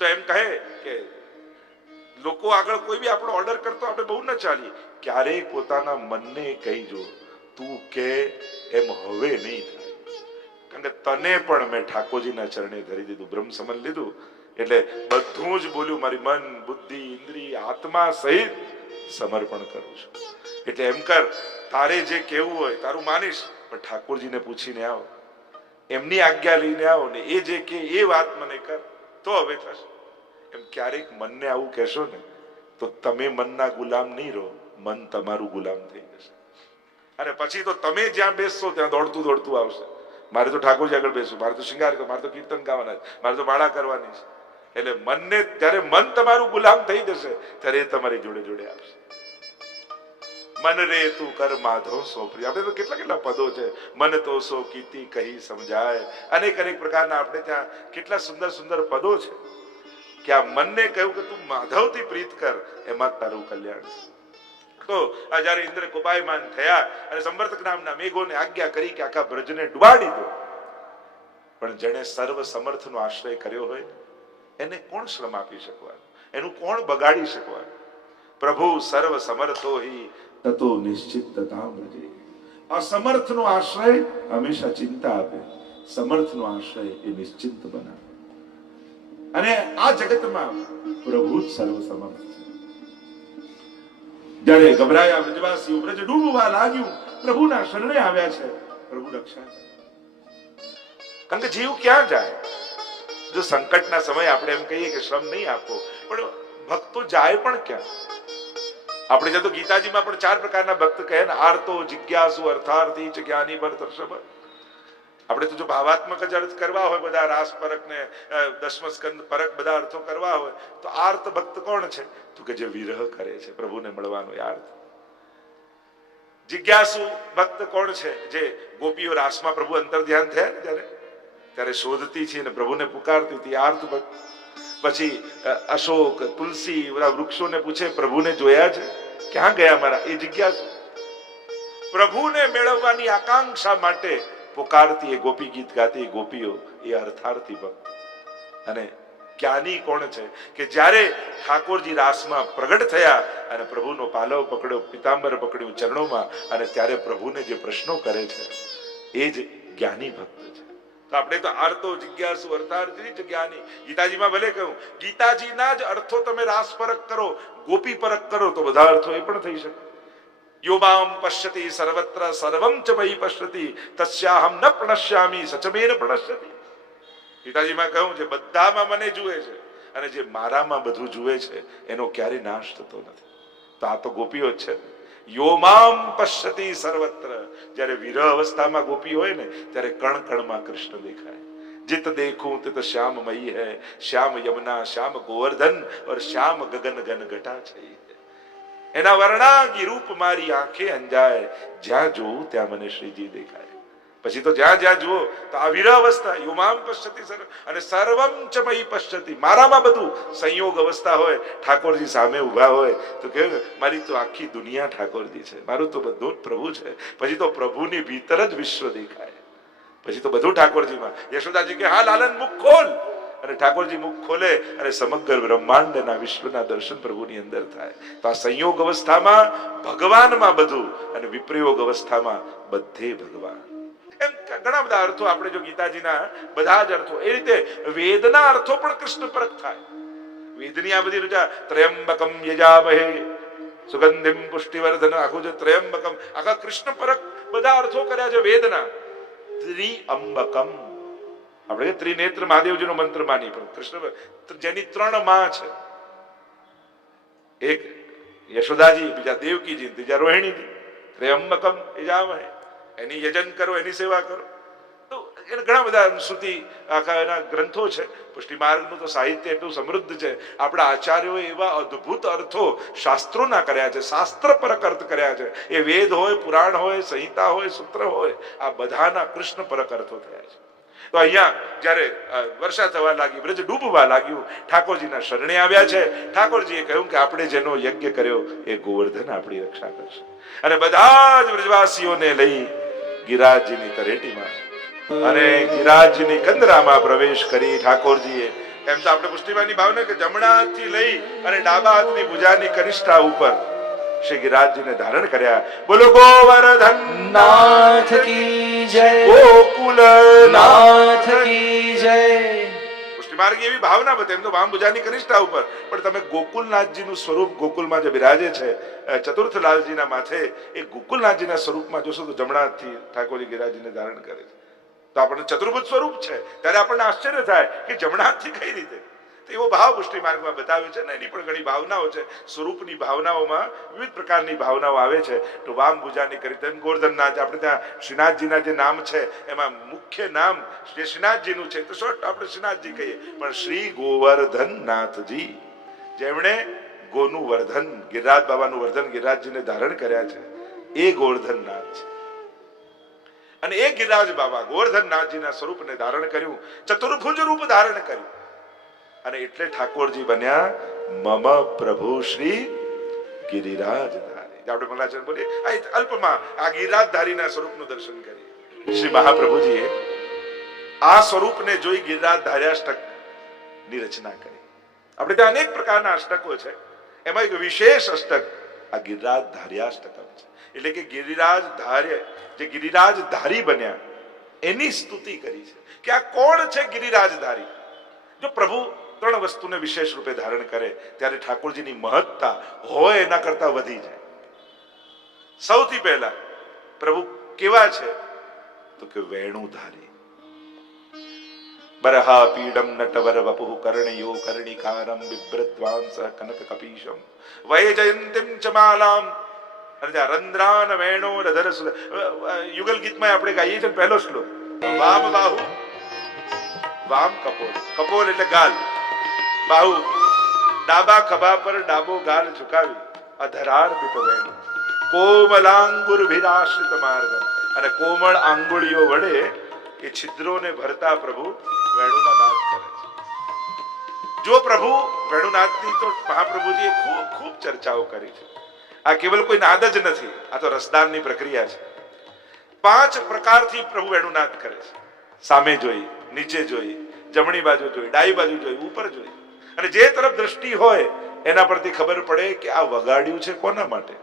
તો એમ કહે કે લોકો આગળ કોઈ બી આપણો ઓર્ડર કરતો આપણે બહુ ન ચાલીએ, ક્યારેક પોતાના મનને કહીજો તું કે એમ હવે નહીં થાય, કારણ કે તને પણ મેં ઠાકોરજીના ચરણે ધરી દીધું, બ્રહ્મ સમન લીધું, એટલે બધું જ બોલ્યું મારી મન બુદ્ધિ ઇન્દ્રિય આત્મા સહિત સમર્પણ કરું છું. એટલે એમ કર, તારે જે કેવું હોય તારું માનીશ, પણ ઠાકોરજીને પૂછીને આવો, એમની આજ્ઞા લઈને આવો ને એ જે કે એ વાત મને કર, તો હવે થશે. એમ ક્યારેક મનને આવું કહેશો ને તો તમે મનના ગુલામ નહીં રહો, મન તમારું ગુલામ થઈ જશે. અને પછી તો તમે જ્યાં બેસશો ત્યાં દોડતું દોડતું આવશે, મારે તો ઠાકોરજી આગળ બેસવું, મારે તો શૃંગાર કરવો, મારે તો કીર્તન ગાવાના છે, મારે તો માળા કરવાની છે. એટલે મનને ત્યારે મન તમારું ગુલામ થઈ જશે ત્યારે એ તમારી જોડે જોડે આવશે. મન રે તું કર માધવ સોપરી, આપણે તો કેટલા કેટલા પદો છે, મન તો સો કીર્તિ કહી સમજાય, અનેક અનેક પ્રકારના આપણે ત્યાં કેટલા સુંદર સુંદર પદો છે કે આ મનને કહ્યું કે તું માધવથી પ્રીત કર, એમાં તારું કલ્યાણ છે. તો આ જયારે ઇન્દ્ર કોપાયમાન થયા અને સંવર્તક નામના મેઘોને આજ્ઞા કરી કે આખા બ્રજને ડુબાડી દો, પણ જેને સર્વ સમર્થનો આશ્રય કર્યો હોય એને કોણ શ્રમ આપી શકવાનું, એનું કોણ બગાડી શકવાનું? પ્રભુ સર્વ સમર્થો હિ તતો નિશ્ચિતતા બ્રજે. અસમર્થનો આશ્રય હંમેશા ચિંતા આપે, સમર્થનો આશ્રય એ નિશ્ચિંત બનાવે. અને આ જગતમાં પ્રભુ જ સર્વ સમર્થ છે. જ્યારે ગભરાયા બ્રજવાસીઓ બ્રજ ડૂબવા લાગ્યું, પ્રભુના શરણે આવ્યા છે, પ્રભુ રક્ષા કરે. કારણ કે જીવ ક્યાં જાય? જો સંકટના સમયે આપણે એમ કહીએ કે શ્રમ નહીં આપો, પણ ભક્તો જાય પણ ક્યાં? આપણે જ્યાં તો ગીતાજીમાં પણ 4 પ્રકારના ભક્ત કહે ને, આર્તો જિજ્ઞાસુ અર્થાર્થી ચ જ્ઞાની ભરતર્ષભ. આપણે તો જો ભાવાત્મક જ અર્થ કરવા હોય, બધા રાસ પરક ને દશમ સ્કંદ પરક બધા અર્થો કરવા હોય, તો આર્ત ભક્ત કોણ છે? તો કે જે વિરહ કરે છે, પ્રભુને મળવાનો આર્ત. જિજ્ઞાસુ ભક્ત કોણ છે? જે ગોપીઓ રાસમાં પ્રભુ અંતર ધ્યાન થયા ને ત્યારે શોધતી છે ને પ્રભુને પુકારતી હતી, આર્ત ભક્ત. પછી અશોક તુલસી બધા વૃક્ષોને પૂછે પ્રભુને જોયા છે, ક્યાં ગયા મારા? એ જિજ્ઞાસુ. પ્રભુને મેળવવાની આકાંક્ષા માટે પુકારતી એ ગોપી ગીત ગાતી ગોપીઓ, એ અર્થાર્થી ભક્ત. અને જ્ઞાની કોણ છે? કે જ્યારે ઠાકોરજી રાસમાં પ્રગટ થયા અને પ્રભુનો પાલવ પકડ્યો, પિતાંબર પકડ્યું ચરણોમાં, અને ત્યારે પ્રભુને જે પ્રશ્નો કરે છે એ જ જ્ઞાની ભક્ત છે. તો આપણે તો આર્તો જિજ્ઞાસુ અર્થાર્થી જ જ્ઞાની. ગીતાજીમાં ભલે કહ્યું ગીતાજીના જ અર્થો તમે રાસ પરક કરો, ગોપી પરક કરો, તો બધા અર્થો એ પણ થઈ શકે. યો મામ પશ્યતિ સર્વત્ર સર્વમ ચ મયિ પશ્યતિ તસ્યાહમ ન પ્રણશ્યામિ સચમેન પ્રણશ્યતિ. ગીતાજીમાં કહ્યું છે બધામાં મને જુએ છે, અને જે મારામાં બધું જુએ છે એનો ક્યારેય નાશ થતો નથી. તો આ તો ગોપીઓ જ છે. યો મામ પશ્યતિ સર્વત્ર. જ્યારે વિરહ અવસ્થામાં ગોપી હોય ને ત્યારે કણ કણમાં કૃષ્ણ દેખાય. जित देखूं तित श्याम मई है, श्याम यमुना श्याम गोवर्धन और श्याम गगन गन घटा છે. એના વર્ણાગી રૂપ મારી આંખે અંજાય, જ્યાં જોઉં ત્યાં મને શ્રીજી દેખાય. પછી તો જ્યાં જ્યાં જુઓ તો આ વિરહ અવસ્થા, યુમામ પશ્યતિ સર્વ, અને સર્વમ ચ મયિ પશ્યતિ, મારામાં બધું. સંયોગ અવસ્થા હોય, ઠાકોરજી સામે ઉભા હોય તો કે મારી તો આખી દુનિયા ઠાકોરજી છે, મારું તો બધું પ્રભુ છે. પછી તો પ્રભુની ભીતર જ વિશ્વ દેખાય, પછી તો બધું ઠાકોરજીમાં. યશોદાજી કે હા લાલન મુખ ખોલ, અને ઠાકોરજી મુખ ખોલે અને સમગ્ર બ્રહ્માંડના વિશ્વના દર્શન પ્રભુની અંદર થાય. તો આ સંયોગ અવસ્થામાં ભગવાનમાં બધું, અને વિપ્રયોગ અવસ્થામાં બધે ભગવાન. એમ ઘણા બધા અર્થો આપણે જો ગીતાજીના બધા જ અર્થો, એ રીતે વેદના અર્થો પણ કૃષ્ણ પરક થાય. વેદની આ બધી રચા ત્રયંબકમ યજામહે સુગંધિમ પુષ્ટિવર્ધન, આખું જે ત્રયંબકમ, આખા કૃષ્ણ પરક બધા અર્થો કર્યા છે વેદના. ત્રિઅંબકમ, આપણે ત્રિનેત્ર મહાદેવજીનો મંત્ર માની, પણ કૃષ્ણ જેની 3 માં છે, એક યશોદાજી, બીજા દેવકીજી, ત્રીજા રોહિણીજી. ત્રયંબકમ યજામહે, એની યજન કરો, એની સેવા કરો. તો એને ઘણા બધા શ્રુતિ આખા એના ગ્રંથો છે. પુષ્ટિ માર્ગનું તો સાહિત્ય એટલું સમૃદ્ધ છે. આપણા આચાર્યોએ એવા અદ્ભુત અર્થો શાસ્ત્રોના કર્યા છે, શાસ્ત્ર પરક અર્થ કર્યા છે. એ વેદ હોય, પુરાણ હોય, સંહિતા હોય, સૂત્ર હોય, આ બધાના કૃષ્ણ પરક અર્થો થયા છે. તો અહીંયા જયારે વર્ષા થવા લાગી, બ્રજ ડૂબવા લાગ્યું, ઠાકોરજીના શરણે આવ્યા છે. ઠાકોરજીએ કહ્યું કે આપણે જેનો યજ્ઞ કર્યો એ ગોવર્ધન આપણી રક્ષા કરશે. અને બધા જ બ્રજવાસીઓને લઈ ગિરાજજીની તરેટીમાં અને ગિરાજજીની કંદરામાં પ્રવેશ કરી ઠાકોરજીએ એમ તો આપણે પુષ્ટિમાની ભાવના કે જમણા હાથથી લઈ અને ડાબા હાથની ભુજાની કનિષ્ઠા ઉપર શ્રી ગિરિરાજજીને ધારણ કર્યા. બોલો ગોવર્ધન નાથ કી જય, ગોકુલ નાથ કી જય. પુષ્ટિમાર્ગી એવી ભાવના બતાવી, એમ તો વામ ભુજાની કનિષ્ઠા ઉપર, પણ તમે ગોકુલનાથજીનું સ્વરૂપ ગોકુલમાં જે બિરાજે છે ચતુર્થ લાલજીના માથે, એ ગોકુલનાથજીના સ્વરૂપમાં જોશો તો જમણા હાથથી ઠાકોરજી ગિરિરાજજીને ધારણ કરે છે. તો આપણને ચતુર્ભુજ સ્વરૂપ છે ત્યારે આપણને આશ્ચર્ય થાય કે જમણા હાથથી કઈ રીતે. તો એવો ભાવ પુષ્ટિ માર્ગમાં બતાવ્યો છે ને. એની પણ ઘણી ભાવનાઓ છે. સ્વરૂપની ભાવનાઓમાં વિવિધ પ્રકારની ભાવનાઓ આવે છે. તો વામ ભુજાની કરી તેમ ગોવર્ધનનાથ, આપણે ત્યાં શ્રીનાથજીના જે નામ છે એમાં મુખ્ય નામ શ્રી શ્રીનાથજીનું છે, તો શોર્ટ આપણે શ્રીનાથજી કહીએ, પણ શ્રી ગોવર્ધનનાથજી, જેમણે ગોનું વર્ધન, ગિરિરાજ બાબાનું વર્ધન ગિરિરાજજીને ધારણ કર્યા છે, એ ગોવર્ધનનાથ છે. અને એ ગિરિરાજ બાબા ગોવર્ધનનાથજીના સ્વરૂપને ધારણ કર્યું, ચતુર્ભુજ રૂપ ધારણ કર્યું, અને એટલે ઠાકોરજી બન્યા મમ પ્રભુ શ્રી ગિરિરાજધારી. આપણે મંગલાચરણ બોલીએ આ અલ્પમાં આ ગિરિરાજધારીના સ્વરૂપનું દર્શન કરીએ. શ્રી મહાપ્રભુજીએ આ સ્વરૂપને જોઈ ગિરિરાજધાર્યાષ્ટકની રચના કરી. આપણે ત્યાં અનેક પ્રકારના અષ્ટકો છે, એમાં એક વિશેષ અષ્ટક આ ગિરિરાજધાર્યાષ્ટકમ છે. એટલે કે ગિરિરાજધાર્ય, જે ગિરિરાજધારી બન્યા એની સ્તુતિ કરી છે કે આ કોણ છે ગિરિરાજધારી. જો પ્રભુ ત્રણ વસ્તુને વિશેષ રૂપે ધારણ કરે ત્યારે ઠાકોરજીની મહત્તા હોય એના કરતા વધી જાય. સૌથી પહેલા પ્રભુ કેવા છે તો કે વેણુધારી. બરહા પીડમ નટવર વપુઃ કર્ણયો કર્ણિકારમ બિભ્રદ્વાંસ કનક કપીશમ વૈજયંતીમ ચ માલામ. અને ત્યાં રંદ્રાન વેણો રધર યુગલ ગીતમાં આપણે ગાઈએ છીએ પહેલો શ્લોક, વામ બાહુ વામ કપોલ. કપોલ એટલે ગાલ, બાહુ ડાબા ખભા પર ડાબો ગાલ ઝુકાવી અધરાર્પિત વેણુ કોમલાંગુર ભિરાશ્રિત માર્ગ. અને કોમળ આંગુળીઓ વડે એ છિદ્રોને ભરતા પ્રભુ વેણુના નાદ કરે છે. જો પ્રભુ વેણુનાથની તો મહાપ્રભુજીએ ખૂબ ખૂબ ચર્ચાઓ કરી છે. આ કેવલ કોઈ નાદ જ નથી, આ તો રસદાનની પ્રક્રિયા છે. 5 પ્રકારથી પ્રભુ વેણુનાદ કરે છે. સામે જોઈ, નીચે જોઈ, જમણી બાજુ જોઈ, ડાબી બાજુ જોઈ, ઉપર જોઈ, અને જે તરફ દ્રષ્ટિ હોય એના પરથી ખબર પડે કે આ વગાડ્યું છે કોના માટે.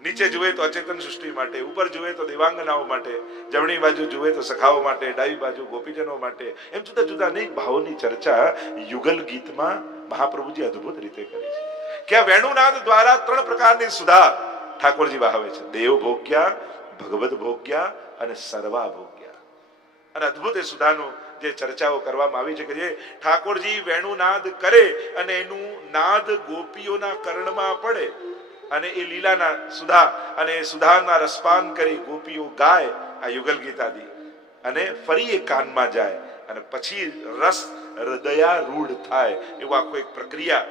નીચે જુએ તો અચેતન સૃષ્ટિ માટે, ઉપર જુએ તો દેવાંગનાઓ માટે, જમણી બાજુ જુએ તો સખાઓ માટે, ડાબી બાજુ ગોપીજનો માટે. એમ જુદા જુદા અનેક ભાવોની ચર્ચા યુગલ ગીતમાં મહાપ્રભુજી અદ્ભુત રીતે કરી છે કે આ વેણુનાદ દ્વારા 3 પ્રકારની સુધા ઠાકોરજી વહાવે છે: દેવ ભોગ્યા, ભગવદ ભોગ્યા અને સર્વા ભોગ્યા. અને અદ્ભુત એ સુધાનું જે ચર્ચાઓ કરવામાં આવી છે કે જે ઠાકોરજી વેણુનાદ કરે અને એનું નાદ ગોપીઓના કર્ણમાં પડે અને એ લીલાના સુધા અને એ સુધાના રસપાન કરી ગોપીઓ ગાય આ યુગલ ગીત આદિ, અને ફરી એ કાનમાં જાય અને પછી રસ હૃદયારૂઢ થાય એવું આખું એક પ્રક્રિયા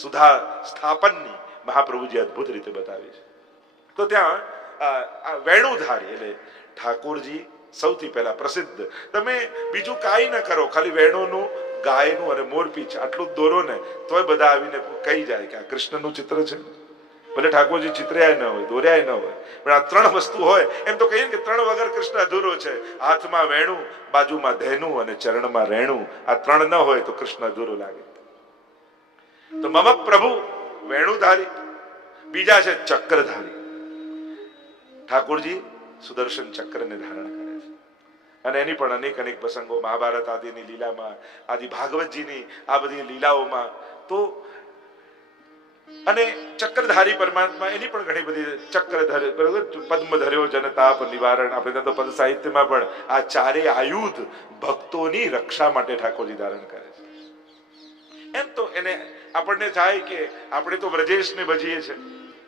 સુધા સ્થાપનની મહાપ્રભુજી અદ્ભુત રીતે બતાવી છે. તો ત્યાં વેણુધારી એટલે ઠાકોરજી સૌથી પહેલા પ્રસિદ્ધ. તમે બીજું કાંઈ ન કરો, ખાલી વેણુનું, ગાયનું અને મોરપીંછ આટલું જ દોરો ને તોય બધા આવીને કહી જાય કે આ કૃષ્ણનું ચિત્ર છે. ભલે ઠાકોરજી ચિત્ર્યાય ન હોય, દોર્યાય ન હોય, પણ આ 3 વસ્તુ હોય. એમ તો કહીએ કે 3 વગર કૃષ્ણ અધૂરો છે. હાથમાં વેણું, બાજુમાં ધેનું અને ચરણમાં રેણું. આ 3 ન હોય તો કૃષ્ણ અધૂરો લાગે. તો મમ પ્રભુ વેણુધારી. બીજા છે ચક્રધારી. ઠાકોરજી સુદર્શન ચક્રને ધારણ કરે છે અને એની પણ અનેક અનેક પ્રસંગો મહાભારત આદિની લીલામાં, આદિ ભાગવતજીની આ બધી લીલાઓમાં તો. અને ચક્રધારી પરમાત્મા એની પણ ઘણી બધી ચક્રધર, બરોબર, પદ્મ ધર્યો જનતાપ નિવારણ. આપણે ત્યાં તો પદ સાહિત્યમાં પણ આ 4 આયુધ ભક્તોની રક્ષા માટે ઠાકોરજી ધારણ કરે છે. એમ તો એને આપણને થાય કે આપણે તો વ્રજેશને ભજીએ છીએ,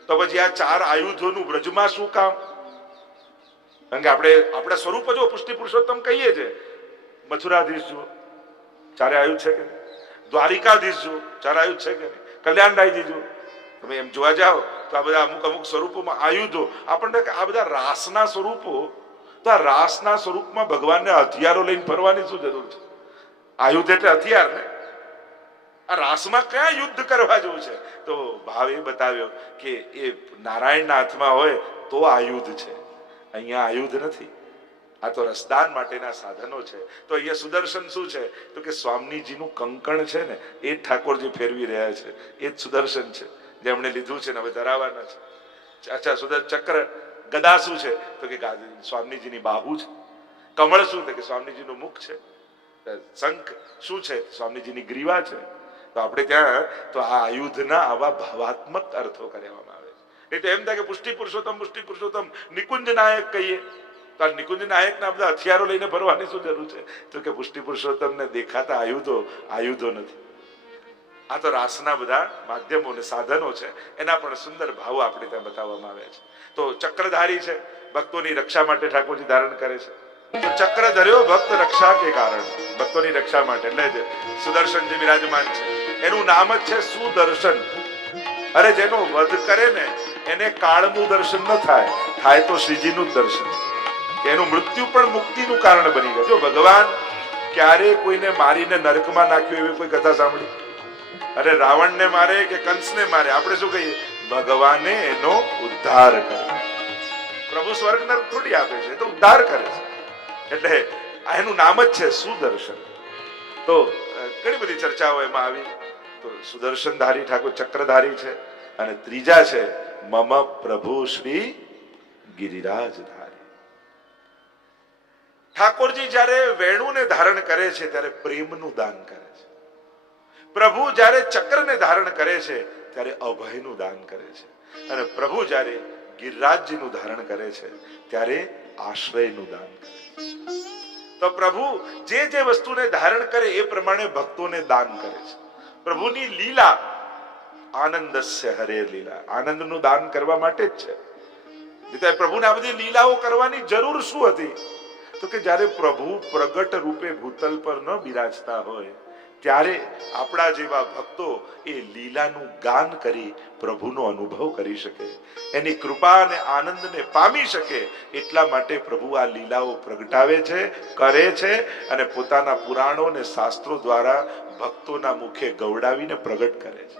તો પછી આ 4 આયુધોનું વ્રજમાં શું કામ? કારણ કે આપણે આપણા સ્વરૂપ જો પુષ્ટિ પુરુષોત્તમ કહીએ છીએ. મથુરાધીશ જુઓ, 4 આયુધ છે કે નહીં? દ્વારિકાધીશ જુઓ, 4 આયુધ છે કે નહીં? કલ્યાણરાયજી જુઓ. તમે એમ જોવા જાઓ તો આ બધા અમુક સ્વરૂપોમાં આયુધો. આપણને આ બધા રાસના સ્વરૂપો, તો આ રાસના સ્વરૂપમાં ભગવાનને હથિયારો લઈને ફરવાની શું જરૂર છે? આયુધ એટલે હથિયાર ને. આ રાસમાં કયા યુદ્ધ કરવા જેવું છે? તો ભાવ એ બતાવ્યો કે એ નારાયણના હાથમાં હોય તો આયુધ છે, અહીંયા આયુધ નથી. આ તો રસદાન માટેના સાધનો છે. તો અહીંયા સુદર્શન શું છે? તો કે સ્વામીજીનું કંકણ છે ને એ જ ઠાકોરજી ફેરવી રહ્યા છે, એ જ સુદર્શન છે જેમણે લીધું છે ને હવે ધરાવવાના છે. અચ્છા, ચક્ર ગદા શું છે? તો કે સ્વામીજીની બાહુ છે. કમળ શું? તો કે સ્વામીજીનું મુખ છે. શંખ શું છે? સ્વામીજીની ગ્રીવા છે. તો આપણે ત્યાં તો આ આયુધના આવા ભાવાત્મક અર્થો કરવામાં આવે છે. નહીં તો એમ થાય કે પુષ્ટિ પુરુષોત્તમ નિકુંજ નાયક કહીએ તો આ નિકુંજ નાયકના બધા હથિયારો લઈને ફરવાની શું જરૂર છે? તો કે પુષ્ટિ પુરુષોત્તમને દેખાતા આયુધો નથી. આ તો રાસના બધા માધ્યમો અને સાધનો છે, એના પણ સુંદર ભાવો આપણે ત્યાં બતાવવામાં આવ્યા છે. તો ચક્રધારી છે, ભક્તોની રક્ષા માટે ઠાકોરજી ધારણ કરે છે. તો ચક્ર ધર્યો ભક્ત રક્ષા કે કારણ, ભક્તોની રક્ષા માટે. એટલે જ સુદર્શન જે બિરાજમાન છે એનું નામ જ છે સુદર્શન. અરે જેનો વધ કરે ને એને કાળનું દર્શન ન થાય તો શ્રીજીનું જ દર્શન. કે એનું મૃત્યુ પણ મુક્તિનું કારણ બની ગયું. જો ભગવાન ક્યારે કોઈને મારીને નરકમાં નાખ્યું એવી કોઈ કથા સાંભળી? અરે રાવણને મારે કે કંસને મારે, આપણે શું કહીએ? ભગવાને એનો ઉદ્ધાર કર્યો. પ્રભુ સ્વર્ગ નરક થોડી આપે છે, તો ઉદ્ધાર કરે છે. એટલે એનું નામ જ છે સુદર્શન. તો ઘણી બધી ચર્ચાઓ એમાં આવી. તો સુદર્શનધારી ઠાકોર ચક્રધારી છે. અને ત્રીજા છે મમ પ્રભુ શ્રી ગિરિરાજધારી. ઠાકોરજી જ્યારે વેણુને ધારણ કરે છે ત્યારે પ્રેમનું દાન કરે છે. પ્રભુ જ્યારે ચક્રને ધારણ કરે છે ત્યારે અભયનું દાન કરે છે. અને પ્રભુ જ્યારે ગિરિરાજજીનું ધારણ કરે છે ત્યારે આશ્રયનું દાન કરે છે. તો પ્રભુ જે વસ્તુને ધારણ કરે એ પ્રમાણે ભક્તોને દાન કરે છે. પ્રભુની લીલા આનંદસ્ય હરે લીલા, આનંદનું દાન કરવા માટે જ છે. પ્રભુને આ બધી લીલાઓ કરવાની જરૂર શું હતી? તો કે જ્યારે પ્રભુ પ્રગટ રૂપે ભૂતલ પર ન બિરાજતા હોય ત્યારે આપણા જેવા ભક્તો એ લીલાનું ગાન કરી પ્રભુનો અનુભવ કરી શકે, એની કૃપા અને આનંદને પામી શકે. એટલા માટે પ્રભુ આ લીલાઓ પ્રગટાવે છે, કરે છે અને પોતાના પુરાણો અને શાસ્ત્રો દ્વારા ભક્તોના મુખે ગવડાવીને પ્રગટ કરે છે.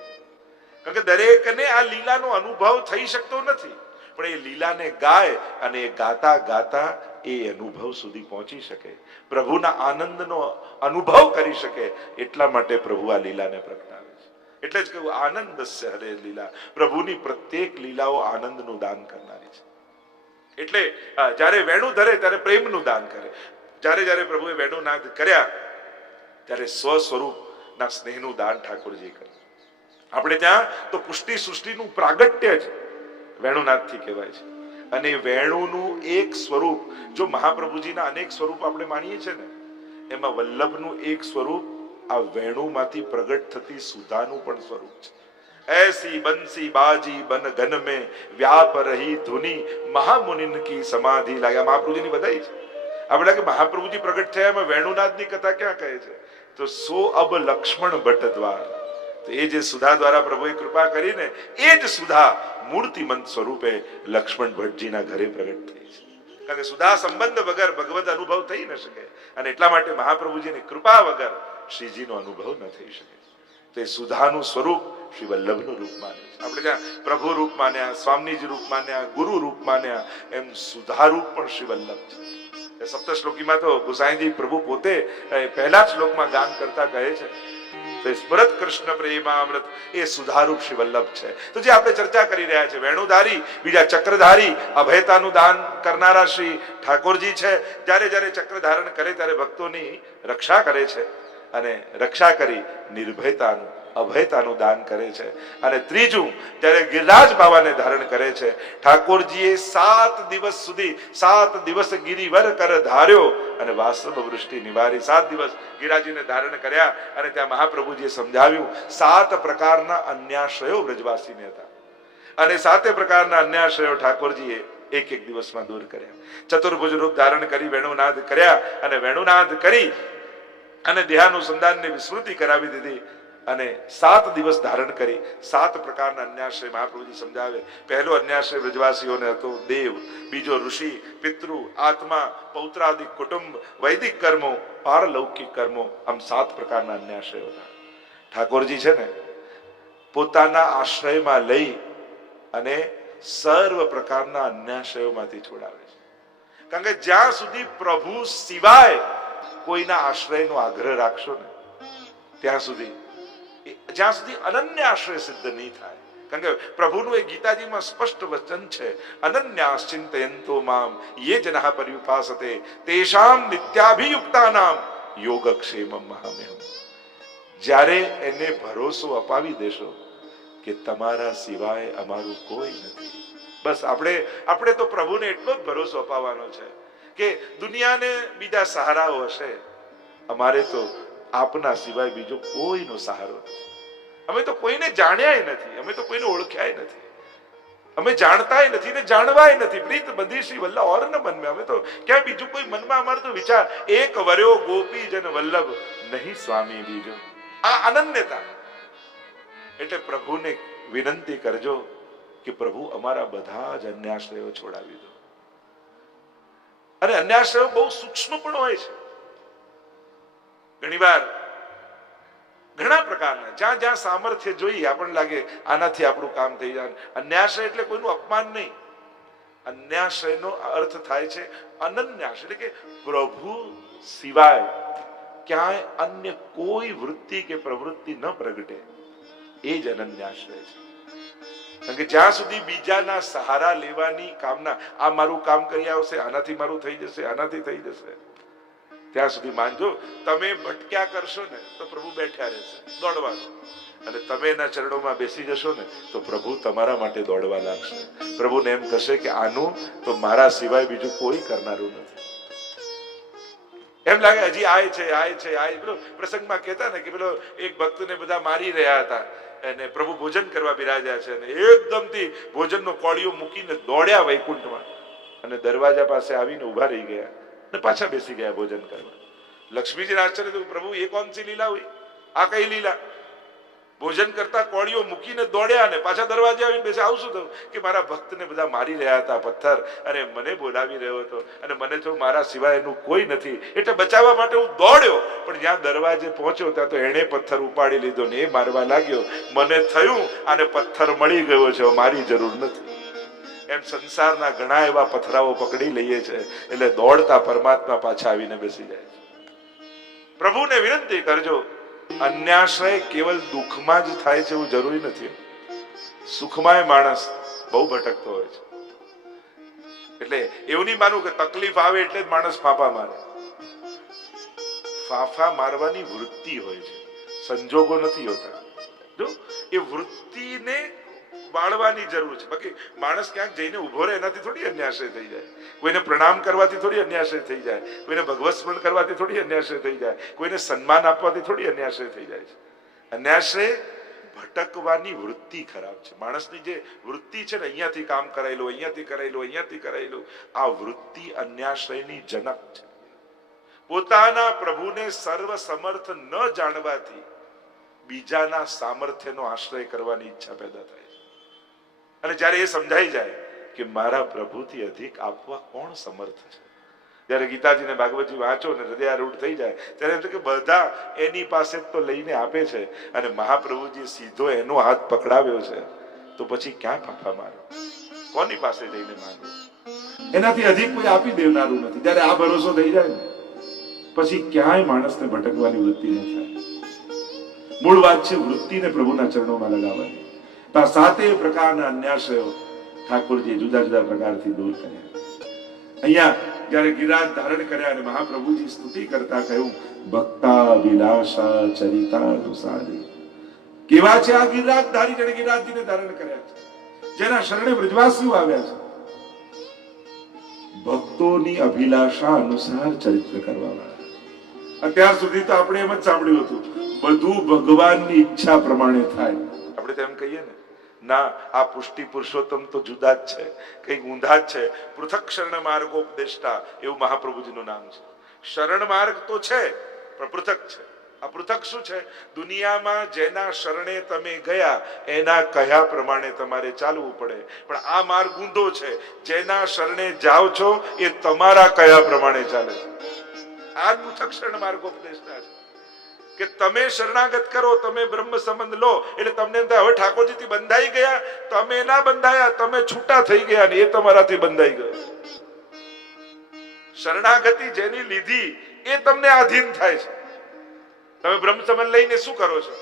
કારણ કે દરેકને આ લીલાનો અનુભવ થઈ શકતો નથી, પણ એ લીલાને ગાય અને એ ગાતા ગાતા એ અનુભવ સુધી પહોંચી શકે, પ્રભુના આનંદનો અનુભવ કરી શકે. એટલા માટે પ્રભુ આ લીલાને પ્રગટાવે છે. એટલે જ કહ્યું આનંદસ્ય હરે લીલા, પ્રભુની પ્રત્યેક લીલાઓ આનંદનું દાન કરનારી છે. એટલે જ્યારે વેણુ ધરે ત્યારે પ્રેમનું દાન કરે. જ્યારે પ્રભુએ વેણુ નાદ કર્યા ત્યારે સ્વસ્વરૂપના સ્નેહનું દાન ઠાકોરજી કર્યું. આપણે ત્યાં તો પુષ્ટિ સૃષ્ટિનું પ્રાગટ્ય જ વેણુનાથથી કહેવાય છે. અને વેણુનું એક સ્વરૂપ, જો મહાપ્રભુજીના અનેક સ્વરૂપ આપણે માનીએ છીએ ને, એમાં વલ્લભનું એક સ્વરૂપ આ વેણુમાંથી પ્રગટ થતી સુધાનું પણ સ્વરૂપ છે. ऐसी बंसी बाजी बन घन में व्याप रही धुनी महामुनिन की समाधि लाया. મહાપ્રભુજીની બધાઈ છે. આપણે કે મહાપ્રભુજી પ્રગટ થયા એમાં વેણુનાથની કથા ક્યાં કહે છે? તો સો અબ લક્ષ્મણ ભટ્ટ દ્વાર. તો એ જે સુધા દ્વારા પ્રભુએ કૃપા કરીને એ જ સુધા મૂર્તિમંત સ્વરૂપે લક્ષ્મણ ભટ્ટજીના ઘરે પ્રગટ થઈ છે. કારણ કે સુધા સંબંધ વગર ભગવત અનુભવ થઈ ન શકે, અને એટલા માટે મહાપ્રભુજીની કૃપા વગર શ્રીજીનો અનુભવ ન થઈ શકે. તો એ સુધાનું સ્વરૂપ શ્રી વલ્લભનું રૂપ માને છે. આપણે ત્યાં પ્રભુ રૂપ માન્યા, સ્વામીજી રૂપ માન્યા, ગુરુ રૂપ માન્યા, એમ સુધા રૂપ પણ શ્રી વલ્લભ છે. સપ્તશ્લોકીમાં તો ગુસાઈજી પ્રભુ પોતે પહેલા શ્લોકમાં ગાન કરતા કહે છે સ્મૃત કૃષ્ણ પ્રેમામૃત, એ સુધારૂપ શ્રી વલ્લભ છે. તો જે આપણે ચર્ચા કરી રહ્યા છે, વેણુધારી, બીજા ચક્રધારી, અભયતાનું દાન કરનારા શ્રી ઠાકોરજી છે. જ્યારે ચક્ર ધારણ કરે ત્યારે ભક્તોની રક્ષા કરે છે, અને રક્ષા કરી નિર્ભયતાનું અભયતાનું દાન કરે છે. અને ત્રીજું, જ્યારે ગિરિરાજ બાવાને ધારણ કરે છે, ઠાકોરજીએ 7 દિવસ સુધી 7 દિવસ ગિરિવર કર ધાર્યો અને વાસ્તવ વૃષ્ટિ નિવારી. 7 દિવસ ગિરિરાજીને ધારણ કર્યા અને ત્યાં મહાપ્રભુજીએ સમજાવ્યું 7 પ્રકારના અન્યાશ્રયો વ્રજવાસીને હતા, અને 7 પ્રકારના અન્યાશ્રયો ઠાકોરજીએ એક દિવસમાં દૂર કર્યા. ચતુર્ભુજ રૂપ ધારણ કરી વેણુનાદ કર્યા, અને વેણુનાદ કરી અને દેહાનુસંધાનની વિસ્મૃતિ કરાવી દીધી, અને 7 દિવસ ધારણ કરી 7 પ્રકારના અન્યાશ્રય મહાપ્રભુજી સમજાવે. પહેલો અન્યાશ્રય વ્રજવાસીઓને હતો દેવ, બીજો ઋષિ, પિતૃ, આત્મા, પૌત્રાદિક કુટુંબ, વૈદિક કર્મો, પારલૌકિક કર્મો. આમ 7 પ્રકારના અન્યાશ્રયો હતા. ઠાકોરજી છે ને પોતાના આશ્રયમાં લઈ અને સર્વ પ્રકારના અન્યાશ્રયોમાંથી છોડાવે છે. કારણ કે જ્યાં સુધી પ્રભુ સિવાય કોઈના આશ્રયનો આગ્રહ રાખશો ને ત્યાં સુધી, જ્યાં સુધી અનન્ય આશ્રય સિદ્ધ નહીં થાય. કારણ કે પ્રભુનું એ ગીતાજીમાં સ્પષ્ટ વચન છે, અનન્યાસ ચિંતયંતો મામ યે જનઃ પર્યુપાસતે તેષામ નિત્યાભિયુક્તાનામ યોગક્ષેમમ મહામ્યહમ. જ્યારે એને ભરોસો અપાવી દેશો કે તમારા સિવાય અમારું કોઈ નથી, બસ આપણે તો પ્રભુને એટલો જ ભરોસો અપાવવાનો છે કે દુનિયાને બીજા સહારાઓ હશે, અમારે તો આપના સિવાય બીજો કોઈનો સહારો નથી. અમે તો કોઈને જાણ્યાય નથી, અમે તો કોઈને ઓળખ્યાય નથી, અમે જાણતાય નથી ને જાણવાય નથી. પ્રીત બધી શ્રી વલ્લભ ઓર ન મન મેં, અમે તો ક્યાં બીજું કોઈ મનમાં અમારે તો વિચાર એક વર્યો ગોપી જન વલ્લભ નહીં સ્વામી બીજો. આ અનન્યતા. એટલે પ્રભુને વિનંતી કરજો કે પ્રભુ અમારા બધા જ અન્યાશ્રયો છોડાવી દો. અને અન્યાશ્રયો બહુ સૂક્ષ્મ પણ હોય છે. ઘણીવાર ઘણા પ્રકારના જ્યાં જ્યાં સામર્થ્ય જોઈએ આપણને લાગે આનાથી આપણું કામ થઈ જાય. અન્યાશ્રય એટલે કોઈનું અપમાન નહીં. અન્યાશ્રયનો અર્થ થાય છે અનન્યાશ્રય, એટલે કે પ્રભુ સિવાય ક્યાંય અન્ય કોઈ વૃત્તિ કે પ્રવૃત્તિ ન પ્રગટે, એ જ અનન્યાશ્રય છે. કારણ કે જ્યાં સુધી બીજાના સહારા લેવાની કામના, આ મારું કામ કરી આવશે, આનાથી મારું થઈ જશે, આનાથી થઈ જશે, ત્યાં સુધી માનજો તમે ભટક્યા કરશો ને તો પ્રભુ બેઠ્યા રહેશે દોડવાનું, અને તમે એના ચરણોમાં બેસી જશો ને તો પ્રભુ તમારા માટે દોડવા લાગશે. પ્રભુને એમ કહેશે કે આનું તો મારા સિવાય બીજું કોઈ કરનારું નથી. એમ લાગે હજી આય છે. પેલો પ્રસંગમાં કહેતા ને કે પેલો એક ભક્તને બધા મારી રહ્યા હતા અને પ્રભુ ભોજન કરવા બિરાજ્યા છે અને એકદમથી ભોજનનો કોળિયો મૂકીને દોડ્યા વૈકુંઠમાં અને દરવાજા પાસે આવીને ઉભા રહી ગયા ને પાછા બેસી ગયા ભોજન કરવા. લક્ષ્મીજીને આશ્ચર્ય થયું, પ્રભુ એ કોણ સી લીલા હોય? આ કઈ લીલા? ભોજન કરતા કોળીઓ મૂકીને દોડ્યા અને પાછા દરવાજે આવીને બેસે. આવું શું થયું કે મારા ભક્તને બધા મારી રહ્યા હતા પથ્થર, અને મને બોલાવી રહ્યો હતો અને મને તો મારા સિવાય એનું કોઈ નથી, એટલે બચાવવા માટે હું દોડ્યો, પણ જ્યાં દરવાજે પહોંચ્યો ત્યાં તો એણે પથ્થર ઉપાડી લીધો ને એ મારવા લાગ્યો. મને થયું આને પથ્થર મળી ગયો છે, મારી જરૂર નથી. એમ સંસારના ઘણા એવા પથરાઓ પકડી લઈએ છે, એટલે દોડતા પરમાત્મા પાછા આવીને બેસી જાય છે. પ્રભુને વિનંતી કરજો, અન્યાશ્રય કેવલ દુઃખમાં જ થાય છે એવું જરૂરી નથી. સુખમાં માણસ બહુ ભટકતો હોય છે. એટલે એવું નહીં માનવું કે તકલીફ આવે એટલે જ માણસ ફાંફા મારે. ફાંફા મારવાની વૃત્તિ હોય છે, સંજોગો નથી હોતા. જો એ વૃત્તિને વાળવાની જરૂર છે. બાકી માણસ ક્યાંક જઈને ઉભો રહે એનાથી થોડી અન્યાશ્રય થઈ જાય. કોઈને પ્રણામ કરવાથી થોડી અન્યાશ્રય થઈ જાય, કોઈને ભગવત સ્મરણ કરવાથી થોડી અન્યાશ્રય થઈ જાય, કોઈને સન્માન આપવાથી થોડી અન્યાશ્રય થઈ જાય છે. અન્યાશ્રય ભટકવાની વૃત્તિ ખરાબ છે. માણસની જે વૃત્તિ છે ને, અહીંયાથી કામ કરાયેલું, અહીંયાથી કરાયેલું, અહીંયાથી કરાયેલું, આ વૃત્તિ અન્યાશ્રયની જનક છે. પોતાના પ્રભુને સર્વ સમર્થ ન જાણવાથી બીજાના સામર્થ્યનો આશ્રય કરવાની ઈચ્છા પેદા થાય. અને જ્યારે એ સમજાઈ જાય કે મારા પ્રભુથી અધિક આપવા કોણ સમર્થ છે, જ્યારે ગીતાજીને ભાગવતજી વાંચો ને હૃદયારૂઢ થઈ જાય ત્યારે એમ છે કે બધા એની પાસે તો લઈને આપે છે અને મહાપ્રભુજી સીધો એનો હાથ પકડાવ્યો છે, તો પછી ક્યાં ફાંફા મારો? કોની પાસે જઈને માંગો? એનાથી અધિક કોઈ આપી દેનારું નથી. જ્યારે આ ભરોસો થઈ જાય ને પછી ક્યાંય માણસને ભટકવાની વૃત્તિ ન થાય. મૂળ વાત છે વૃત્તિને પ્રભુના ચરણોમાં લગાવવાની. તો આ સાતે પ્રકારના અન્યાશ્રયો ઠાકોરજી જુદા જુદા પ્રકારથી દૂર કર્યા. અહીંયા જયારે ગિરિરાજ ધારણ કર્યા અને મહાપ્રભુજી સ્તુતિ કરતા કહ્યું, ભક્તા વિલાસા ચરિતાનુસારી. કેવા છે આ ગિરિરાજ ધારી, જેને ગિરિરાજજીને ધારણ કર્યા છે, જેના શરણે બ્રજવાસીઓ આવ્યા છે. ભક્તોની અભિલાષા અનુસાર ચરિત્ર કરવા વાળા. અત્યાર સુધી તો આપણે એમ જ સાંભળ્યું હતું, બધું ભગવાનની ઈચ્છા પ્રમાણે થાય. આપણે તો એમ કહીએ ને, ના, આ પુષ્ટિ પુરુષોત્તમ તો જુદા જ છે, કઈક ઊંધા જ છે. પૃથક શરણ માર્ગોપદેષ્ટા એવું મહાપ્રભુજીનું નામ છે. શરણ માર્ગ તો છે પણ પૃથક છે. આ પૃથક શું છે? દુનિયામાં જેના શરણે તમે ગયા એના કહ્યા પ્રમાણે તમારે ચાલવું પડે, પણ આ માર્ગ ઊંધો છે. જેના શરણે જાઓ છો એ તમારા કહ્યા પ્રમાણે ચાલે છે. આ પૃથક શરણ માર્ગોપદેષ્ટા છે કે તમે શરણાગત કરો, તમે બ્રહ્મ સંબંધ લો એટલે તમને એમ થાય હવે ઠાકોરજીથી બંધાઈ ગયા. તમે ના બંધાયા, તમે છૂટા થઈ ગયા ને એ તમારાથી બંધાઈ ગયો. શરણાગતિ જેની લીધી એ તમને આધીન થાય છે. તમે બ્રહ્મસમન લઈને શું કરો છો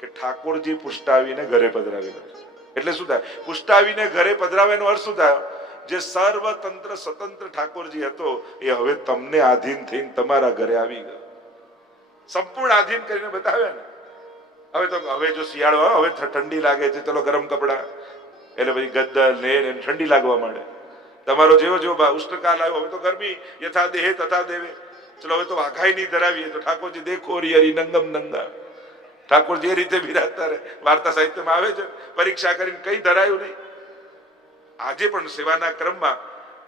કે ઠાકોરજી પુષ્ટાવીને ઘરે પધરાવેલો છે. એટલે શું થાય? પુષ્ટાવીને ઘરે પધરાવેનો અર્થ શું થાય? જે સર્વતંત્ર સ્વતંત્ર ઠાકોરજી હતો એ હવે તમને આધીન થઈને તમારા ઘરે આવી ગયો. સંપૂર્ણ આધીન કરીને બતાવ્યા ને. હવે જો શિયાળો આવે, હવે ઠંડી લાગે છે, ચલો ગરમ કપડા, એટલે પછી ગદ્દર ને ઠંડી લાગવા માંડે. તમારો જેવો જેવો ઉષ્ણકાલ આવ્યો, હવે તો ગરમી યથા દેહે તથા દેવે. ચલો હવે તો વાઘાઈ નહીં ધરાવીએ તો ઠાકોરજી દેખો હરી નંગમ નંગા. ઠાકોર જે રીતે બિરાજતા રહે, વાર્તા સાહિત્યમાં આવે છે, પરીક્ષા કરીને કઈ ધરાયું નહીં. આજે પણ સેવાના ક્રમમાં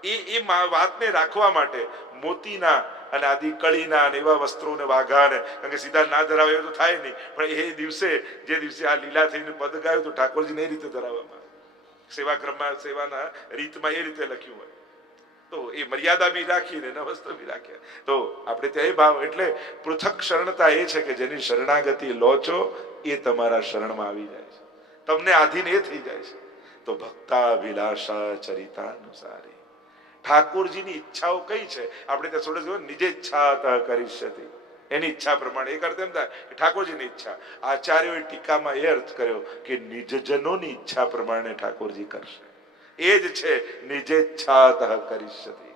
એ વાતને રાખવા માટે મોતીના અને આદિ કળીના અને એવા વસ્ત્રોને વાઘાને, કારણ કે સીધા ના ધરાવે તો થાય નહીં, પણ એ દિવસે જે દિવસે આ લીલા થઈને પદ ગાયું તો ઠાકોરજીને એ રીતે ધરાવવામાં સેવા ક્રમમાં, સેવાના રીતમાં એ રીતે લખ્યું હોય. તો એ મર્યાદા બી રાખીને એના વસ્ત્ર બી રાખ્યા. તો આપણે ત્યાં એ ભાવ, એટલે પૃથક શરણતા એ છે કે જેની શરણાગતિ લો છો એ તમારા શરણમાં આવી જાય છે, તમને આધીન એ થઈ જાય છે. તો ભક્તાભિલાષા ચરિતાનુસારી, ઠાકોરજીની ઈચ્છાઓ કઈ છે? આપણે ત્યાં થોડે જોયું, નિજે ઈચ્છા કરીષ્યતિ, એની ઈચ્છા પ્રમાણે. એક અર્થ એમ થાય કે ઠાકોરજીની ઈચ્છા. આચાર્યોએ ટીકામાં એ અર્થ કર્યો કે નિજજનોની ઈચ્છા પ્રમાણે ઠાકોરજી કરશે. એ જ છે નિજેચ્છા કરીષ્યતિ.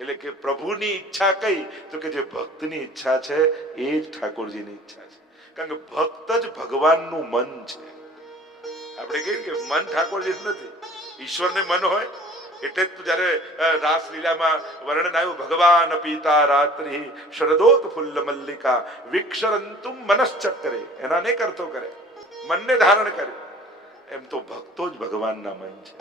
એટલે કે પ્રભુની ઈચ્છા કઈ? તો કે જે ભક્તની ઈચ્છા છે એ જ ઠાકોરજીની ઈચ્છા છે. કારણ કે ભક્ત જ ભગવાનનું મન છે. આપણે કહીએ કે મન ઠાકોરજી નથી, ઈશ્વરને મન હોય. એટલે જ જયારે રાસલીલામાં વર્ણન આવ્યું, ભગવાન પીતા રાત્રિ શરદોત ફુલ્લ મલ્લિકા વિક્ષરંતુમ મનશ્ચક્રે, એના અનેક અર્થો કરે, મનને ધારણ કરે. એમ તો ભક્તો જ ભગવાનના મન છે.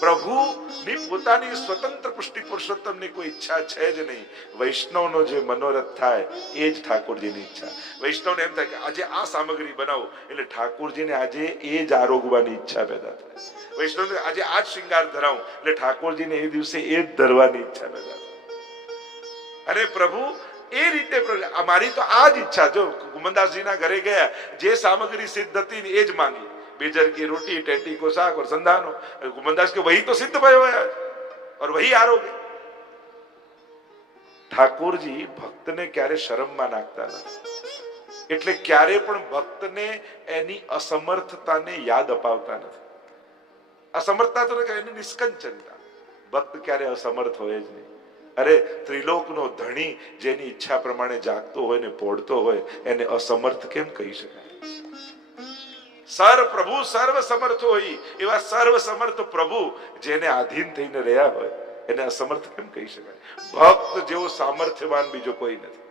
પ્રભુની પોતાની સ્વતંત્ર પુષ્ટિ પુરુષોત્તમની કોઈ ઈચ્છા છે જ નહીં. વૈષ્ણવનો જે મનોરથ થાય એ જ ઠાકોરજીની ઈચ્છા. વૈષ્ણવને એમ થાય કે આજે આ સામગ્રી બનાવો, એટલે ઠાકોરજીને આજે એ જ આરોગવાની ઈચ્છા પેદા થાય. વૈષ્ણવને આજે આ જ શૃંગાર ધરાવું, એટલે ઠાકોરજીને એ દિવસે એ જ ધરવાની ઈચ્છા પેદા થાય. અને પ્રભુ એ રીતે, અમારી તો આ જ ઈચ્છા. જો કુમનદાસજીના ઘરે ગયા, જે સામગ્રી સિદ્ધ હતી એ જ માંગી. बेजर की रोटी, टेटी को साग और संधानो. कुमनदास के वही तो सिद्ध भयो है और वही आरोग्य. ઠાકોરજી ભક્તને ક્યારે શરમમાં નાખતા નથી, એટલે ક્યારે પણ ભક્તને એની અસમર્થતાને યાદ અપાવતા નથી. અસમર્થતા તો એની નિષ્કંચનતા. ભક્ત ક્યારે અસમર્થ હોય જ નહીં. અરે ત્રિલોકનો ધણી જેની ઈચ્છા પ્રમાણે જાગતો હોય ને પોડતો હોય, એને અસમર્થ કેમ કહી શકાય? પ્રભુ સર્વ સમર્થ હોય, એવા સર્વ સમર્થ પ્રભુ જેને આધીન થઈને રહ્યા હોય એને અસમર્થ કેમ કહી શકાય? ભક્ત જેવો સામર્થ્યવાન બીજો કોઈ નથી.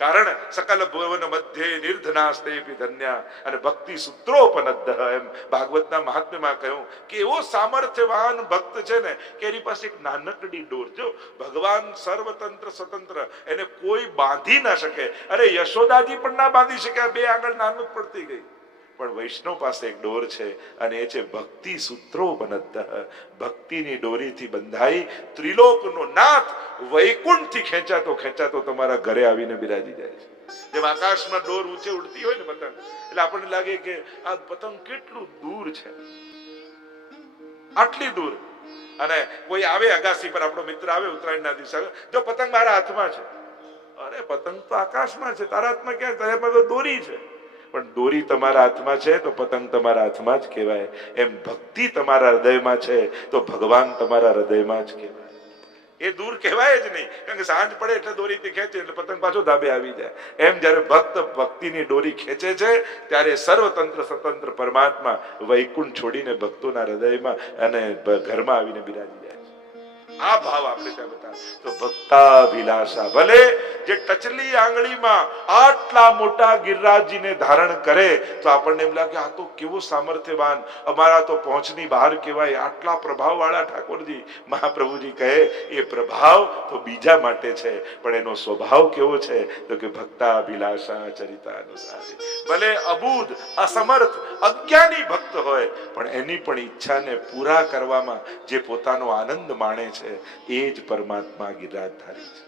કારણ સકલ ભુવન મધ્યે નિર્ધનાસ્તે ધન્યા અને ભક્તિ સૂત્રોપનદ્ધ, એમ ભાગવતના મહાત્મ્યમાં કહ્યું કે એવો સામર્થ્યવાન ભક્ત છે ને કે એની પાસે એક નાનકડી ડોર. જો ભગવાન સર્વતંત્ર સ્વતંત્ર, એને કોઈ બાંધી ના શકે. અરે યશોદાજી પણ ના બાંધી શકે, બે આગળ નાનું પડતી ગઈ. પણ વૈષ્ણવ પાસે એક ડોર છે અને એ છે ભક્તિ સૂત્રોપનદ્ધ. ભક્તિની ડોરીથી બંધાઈ ત્રિલોકનો નાથ વૈકુંઠથી ખેંચાતો ખેંચાતો તમારા ઘરે આવીને બિરાજી જાય છે. જેમ આકાશમાં ડોર ઊંચે ઉડતી હોય ને પતંગ, એટલે આપણને લાગે કે આ પતંગ કેટલું દૂર છે, આટલી દૂર. અને કોઈ આવે અગાસી પર, આપણો મિત્ર આવે ઉત્તરાયણના દિવસે, જો પતંગ મારા હાથમાં છે. અરે પતંગ તો આકાશમાં છે, તારા હાથમાં ક્યાં? તારા હાથમાં તો દોરી છે. પણ દોરી તમારા હાથમાં છે તો પતંગ તમારા હાથમાં જ કહેવાય. એમ ભક્તિ તમારા હૃદયમાં છે તો ભગવાન તમારા હૃદયમાં જ કહેવાય. એ દૂર કહેવાય જ નહીં, કારણ કે સાંજ પડે એટલે દોરીથી ખેંચે એટલે પતંગ પાછો ધાબે આવી જાય. એમ જયારે ભક્ત ભક્તિની દોરી ખેંચે છે ત્યારે સર્વતંત્ર સ્વતંત્ર પરમાત્મા વૈકુંઠ છોડીને ભક્તોના હૃદયમાં અને ઘરમાં આવીને બિરાજી જાય છે. આ ભાવ આપણે ત્યાં બતાવે. તો ભક્તાભિલાષા, ભલે જે ટચલી આંગળીમાં આટલા મોટા ગિરિરાજજીને ધારણ કરે તો આપણને એમ લાગે આ તો કેવો સામર્થ્યવાન, અમારા તો પહોંચની બહાર કહેવાય. આટલા પ્રભાવવાળા ઠાકોરજી. મહાપ્રભુજી કહે એ પ્રભાવ તો બીજા માટે છે, પણ એનો સ્વભાવ કેવો છે? તો કે ભક્તાભિલાષા ચરિતાનુસારી. ભલે અબૂધ, અસમર્થ, અજ્ઞાની ભક્ત હોય, પણ એની પણ ઈચ્છાને પૂરા કરવામાં જે પોતાનો આનંદ માણે છે એ જ પરમાત્મા ગિરિરાજધારી છે.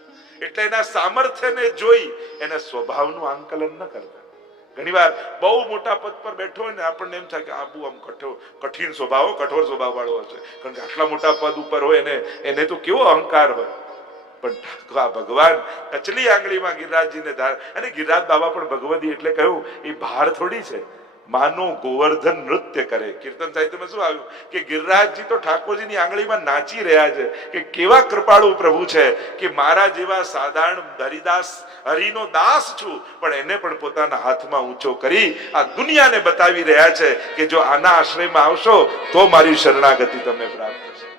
એટલે એના સામર્થ્યને જોઈ એના સ્વભાવનું આંકલન ન કરતા. ઘણીવાર બહુ મોટા પદ પર બેઠો હોય ને આપણને એમ થાય કે આ બહુ આમ કઠિન સ્વભાવ, કઠોર સ્વભાવ વાળો હશે, કારણ કે આટલા મોટા પદ ઉપર હોય એને તો કેવો અહંકાર હોય. પણ આ ભગવાન કચલી આંગળીમાં ગિરિરાજજીને ધાર, અને ગિરિરાજ બાબા પણ ભગવદી એટલે કહ્યું એ ભાર થોડી છે, માનો ગોવર્ધન નૃત્ય કરે. કીર્તન સાહિત્યમાં શું આવ્યું કે ગિરિરાજજી તો ઠાકોરજીની આંગળીમાં નાચી રહ્યા છે કે કેવા કૃપાળુ પ્રભુ છે, કે મારા જેવા સાધારણ હરિદાસ, હરિનો દાસ છું, પણ એને પણ પોતાના હાથમાં ઊંચો કરી આ દુનિયાને બતાવી રહ્યા છે કે જો આના આશ્રયમાં આવશો તો મારી શરણાગતિ તમને પ્રાપ્ત થશે.